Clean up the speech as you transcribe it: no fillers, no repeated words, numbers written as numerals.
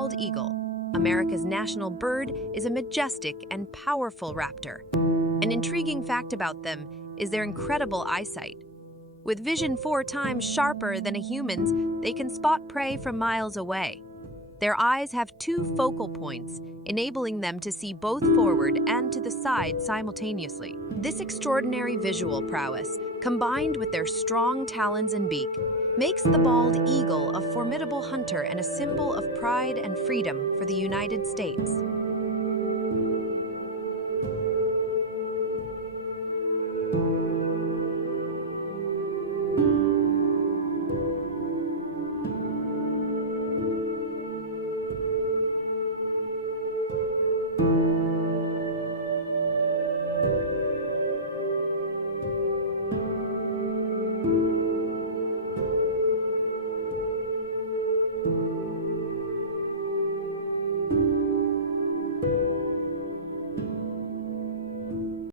bald eagle. America's national bird is a majestic and powerful raptor. An intriguing fact about them is their incredible eyesight. With vision 4 times sharper than a human's, they can spot prey from miles away. Their eyes have 2 focal points, enabling them to see both forward and to the side simultaneously. This extraordinary visual prowess, combined with their strong talons and beak, makes the bald eagle a formidable hunter and a symbol of pride and freedom for the United States.